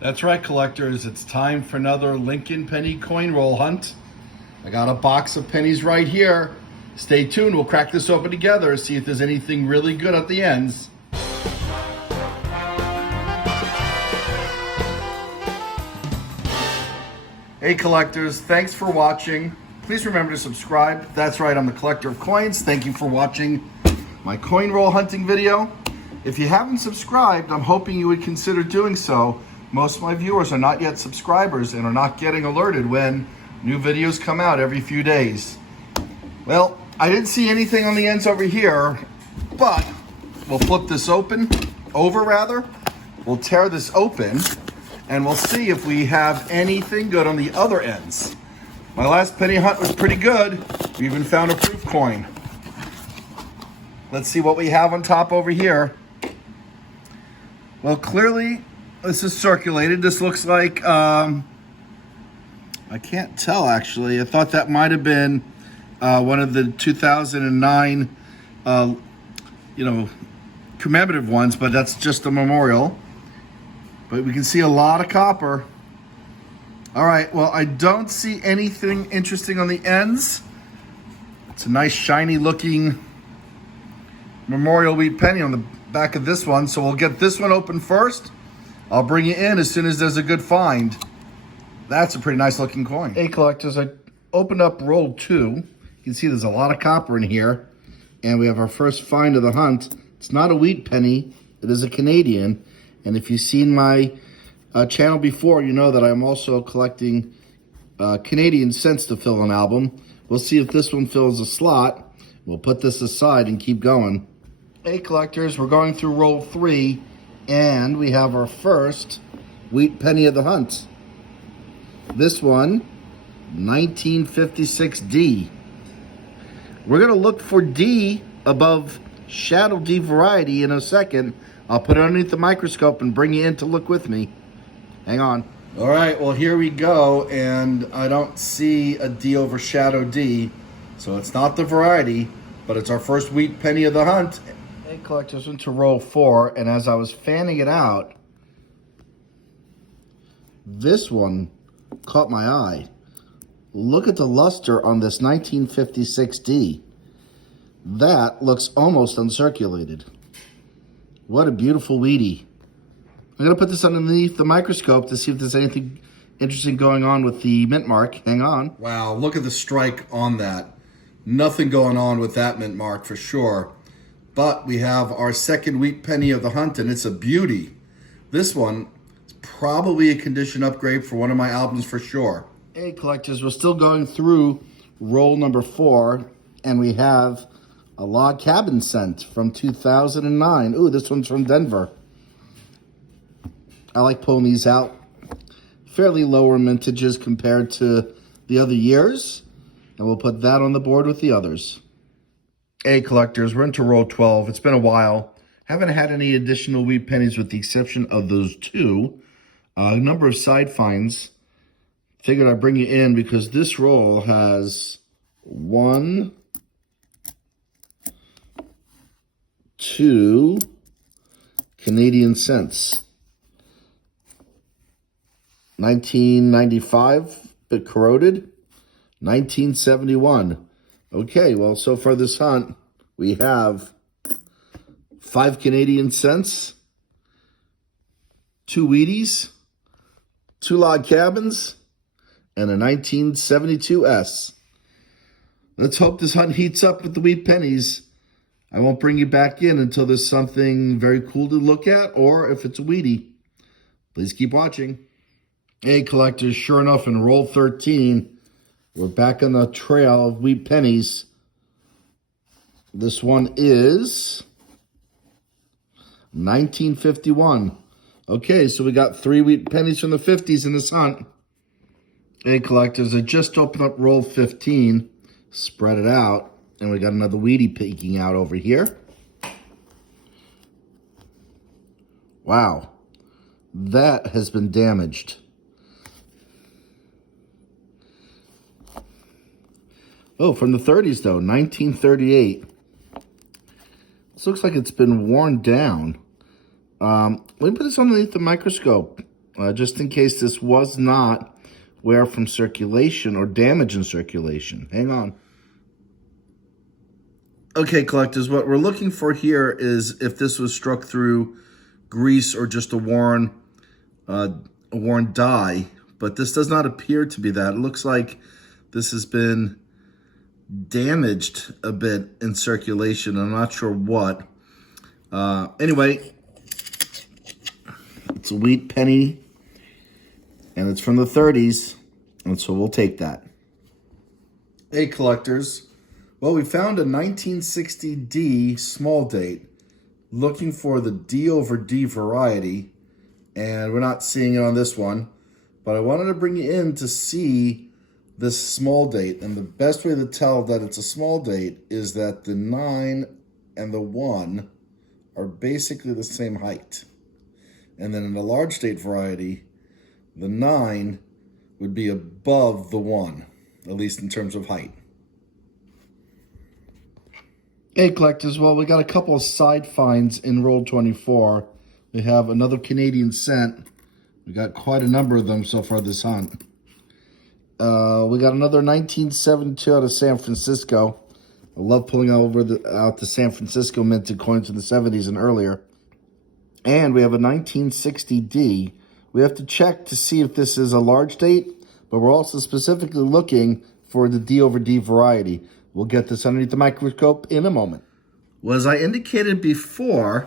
That's right, collectors. It's time for another Lincoln penny coin roll hunt. I got a box of pennies right here. Stay tuned. We'll crack this open together, see if there's anything really good at the ends. Hey, collectors. Thanks for watching. Please remember to subscribe. That's right, I'm the collector of coins. Thank you for watching my coin roll hunting video. If you haven't subscribed, I'm hoping you would consider doing so. Most of my viewers are not yet subscribers and are not getting alerted when new videos come out every few days. Well, I didn't see anything on the ends over here, but we'll flip this over. We'll tear this open and we'll see if we have anything good on the other ends. My last penny hunt was pretty good. We even found a proof coin. Let's see what we have on top over here. Well, clearly, this is circulated. This looks like, I can't tell actually. I thought that might have been one of the 2009, commemorative ones, but that's just a memorial. But we can see a lot of copper. All right, well, I don't see anything interesting on the ends. It's a nice shiny looking memorial wheat penny on the back of this one. So we'll get this one open first. I'll bring you in as soon as there's a good find. That's a pretty nice looking coin. Hey collectors, I opened up roll 2. You can see there's a lot of copper in here. And we have our first find of the hunt. It's not a wheat penny, it is a Canadian. And if you've seen my channel before, you know that I'm also collecting Canadian cents to fill an album. We'll see if this one fills a slot. We'll put this aside and keep going. Hey collectors, we're going through roll 3. And we have our first wheat penny of the hunt. This one, 1956 D. We're gonna look for D above shadow D variety in a second. I'll put it underneath the microscope and bring you in to look with me. Hang on. All right, well here we go. And I don't see a D over shadow D. So it's not the variety, but it's our first wheat penny of the hunt. Hey collectors, into roll 4, and as I was fanning it out, this one caught my eye. Look at the luster on this 1956 D. That looks almost uncirculated. What a beautiful wheatie. I'm gonna put this underneath the microscope to see if there's anything interesting going on with the mint mark. Hang on. Wow, look at the strike on that. Nothing going on with that mint mark for sure. But we have our second wheat penny of the hunt, and it's a beauty. This one is probably a condition upgrade for one of my albums for sure. Hey collectors, we're still going through roll number 4, and we have a log cabin scent from 2009. Ooh, this one's from Denver. I like pulling these out. Fairly lower mintages compared to the other years, and we'll put that on the board with the others. Hey collectors, we're into roll 12. It's been a while. Haven't had any additional wheat pennies with the exception of those 2. A number of side finds. Figured I'd bring you in because this roll has 1, 2 Canadian cents. 1995, but corroded. 1971. Okay, well, so far this hunt, we have 5 Canadian cents, 2 Wheaties, 2 log cabins, and a 1972 S. Let's hope this hunt heats up with the wheat pennies. I won't bring you back in until there's something very cool to look at, or if it's a Wheatie. Please keep watching. Hey, collectors, sure enough, in roll 13, we're back on the trail of wheat pennies. This one is 1951. Okay, so we got 3 wheat pennies from the 50s in this hunt. Hey, collectors, I just opened up roll 15, spread it out, and we got another wheatie peeking out over here. Wow, that has been damaged. Oh, from the 30s, though, 1938. This looks like it's been worn down. Let me put this underneath the microscope. just in case this was not wear from circulation or damage in circulation. Hang on. Okay, collectors, what we're looking for here is if this was struck through grease or just a worn die, but this does not appear to be that. It looks like this has been damaged a bit in circulation. I'm not sure what. Anyway, it's a wheat penny, and it's from the 30s, and so we'll take that. Hey, collectors. Well, we found a 1960D small date, looking for the D over D variety, and we're not seeing it on this one, but I wanted to bring you in to see this small date, and the best way to tell that it's a small date is that the 9 and the 1 are basically the same height. And then in the large date variety, the 9 would be above the 1, at least in terms of height. Hey, collectors, well, we got a couple of side finds in roll 24. We have another Canadian cent. We got quite a number of them so far this hunt. We got another 1972 out of San Francisco. I love pulling out the San Francisco minted coins from the 70s and earlier. And we have a 1960D. We have to check to see if this is a large date, but we're also specifically looking for the D over D variety. We'll get this underneath the microscope in a moment. Well, as I indicated before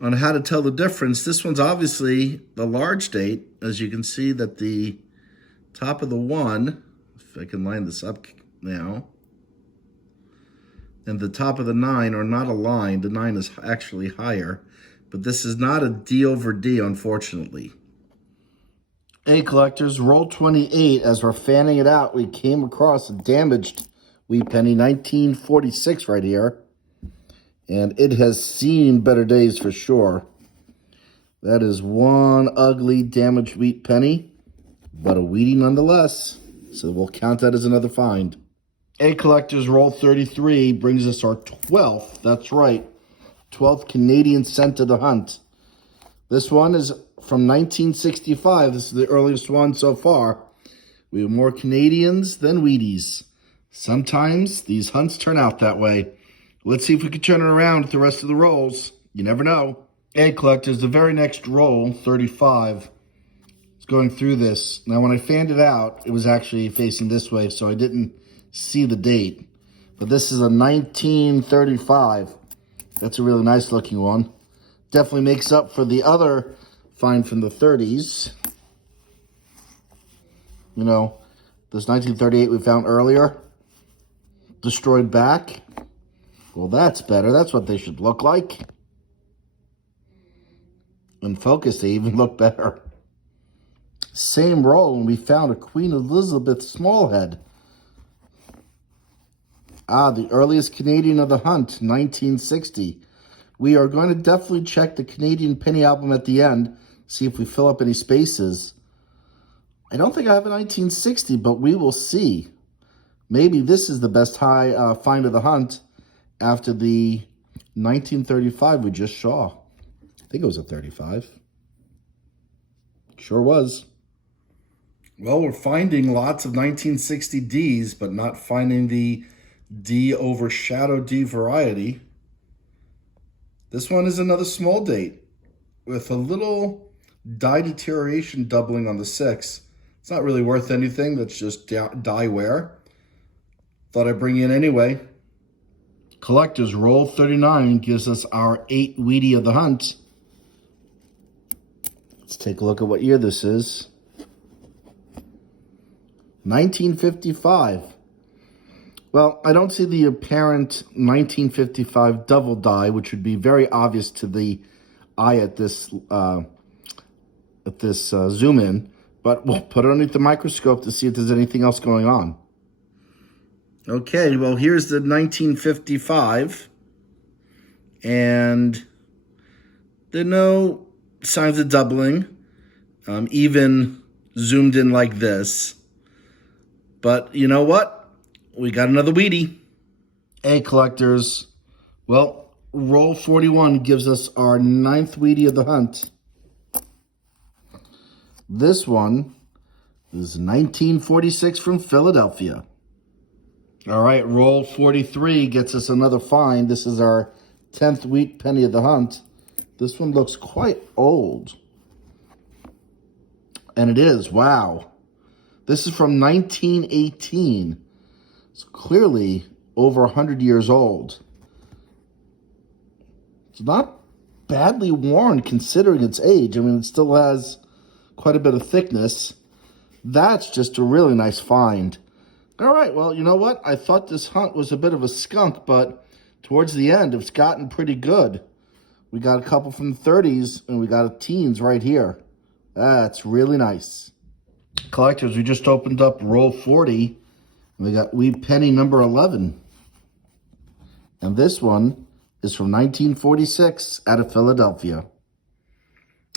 on how to tell the difference, this one's obviously the large date. As you can see that the top of the 1, if I can line this up now, and the top of the 9 are not aligned. The 9 is actually higher, but this is not a D over D, unfortunately. Hey, collectors, roll 28, as we're fanning it out, we came across a damaged wheat penny, 1946 right here, and it has seen better days for sure. That is one ugly damaged wheat penny, but a wheatie nonetheless, so we'll count that as another find. Hey, collectors, roll 33 brings us our 12th, that's right, 12th Canadian cent of the hunt. This one is from 1965. This is the earliest one so far. We have more Canadians than Wheaties. Sometimes these hunts turn out that way. Let's see if we can turn it around with the rest of the rolls. You never know. Hey, collectors, the very next roll, 35, is going through this. Now, when I fanned it out, it was actually facing this way, so I didn't see the date. But this is a 1935. That's a really nice looking one. Definitely makes up for the other find from the 30s. You know, this 1938 we found earlier. Destroyed back. Well, that's better. That's what they should look like. In focus, they even look better. Same roll, and we found a Queen Elizabeth Smallhead. The earliest Canadian of the hunt, 1960. We are going to definitely check the Canadian penny album at the end, see if we fill up any spaces. I don't think I have a 1960, but we will see. Maybe this is the best high find of the hunt after the 1935 we just saw. I think it was a 35. Sure was. Well, we're finding lots of 1960 Ds, but not finding the D over shadow D variety. This one is another small date with a little die deterioration doubling on the 6. It's not really worth anything. That's just die wear. Thought I'd bring you in anyway. Collectors, roll 39 gives us our 8 Wheatie of the hunt. Let's take a look at what year this is. 1955. Well, I don't see the apparent 1955 double die, which would be very obvious to the eye at this zoom in, but we'll put it underneath the microscope to see if there's anything else going on. Okay, well, here's the 1955, and there are no signs of doubling, even zoomed in like this. But you know what? We got another Wheatie. Hey, collectors. Well, roll 41 gives us our 9th Wheatie of the hunt. This one is 1946 from Philadelphia. All right, roll 43 gets us another find. This is our 10th wheat penny of the hunt. This one looks quite old. And it is, wow. This is from 1918. It's clearly over 100 years old. It's not badly worn considering its age. I mean, it still has quite a bit of thickness. That's just a really nice find. All right, well, you know what? I thought this hunt was a bit of a skunk, but towards the end, it's gotten pretty good. We got a couple from the 30s, and we got a teens right here. That's really nice. Collectors, we just opened up roll 40, and we got wheat penny number 11. And this one is from 1946 out of Philadelphia.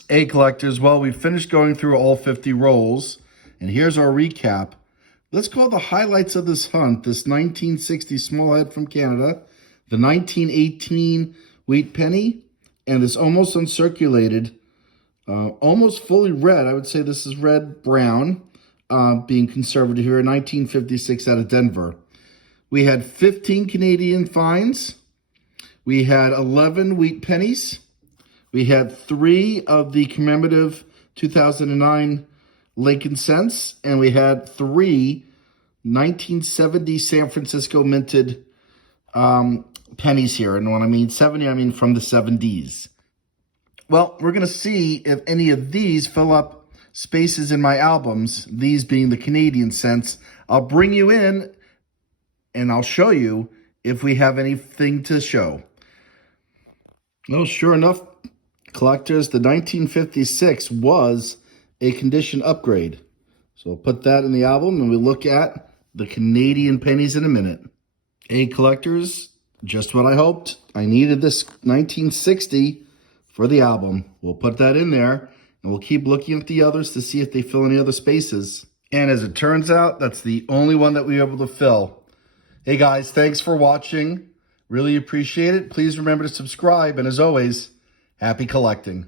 Hey, collectors, well, we finished going through all 50 rolls, and here's our recap. Let's call the highlights of this hunt: this 1960 small head from Canada, the 1918 wheat penny, and this almost uncirculated, almost fully red. I would say this is red-brown, being conservative here, 1956 out of Denver. We had 15 Canadian finds. We had 11 wheat pennies. We had 3 of the commemorative 2009 Lincoln cents, and we had 3 1970 San Francisco minted pennies here. And when I mean 70, I mean from the 70s. Well, we're going to see if any of these fill up spaces in my albums, these being the Canadian cents. I'll bring you in, and I'll show you if we have anything to show. Well, sure enough, collectors, the 1956 was a condition upgrade. So we'll put that in the album, and we'll look at the Canadian pennies in a minute. Hey, collectors, just what I hoped. I needed this 1960 for the album. We'll put that in there, and we'll keep looking at the others to see if they fill any other spaces. And as it turns out, that's the only one that we were able to fill. Hey, guys, thanks for watching. Really appreciate it. Please remember to subscribe, and as always, happy collecting.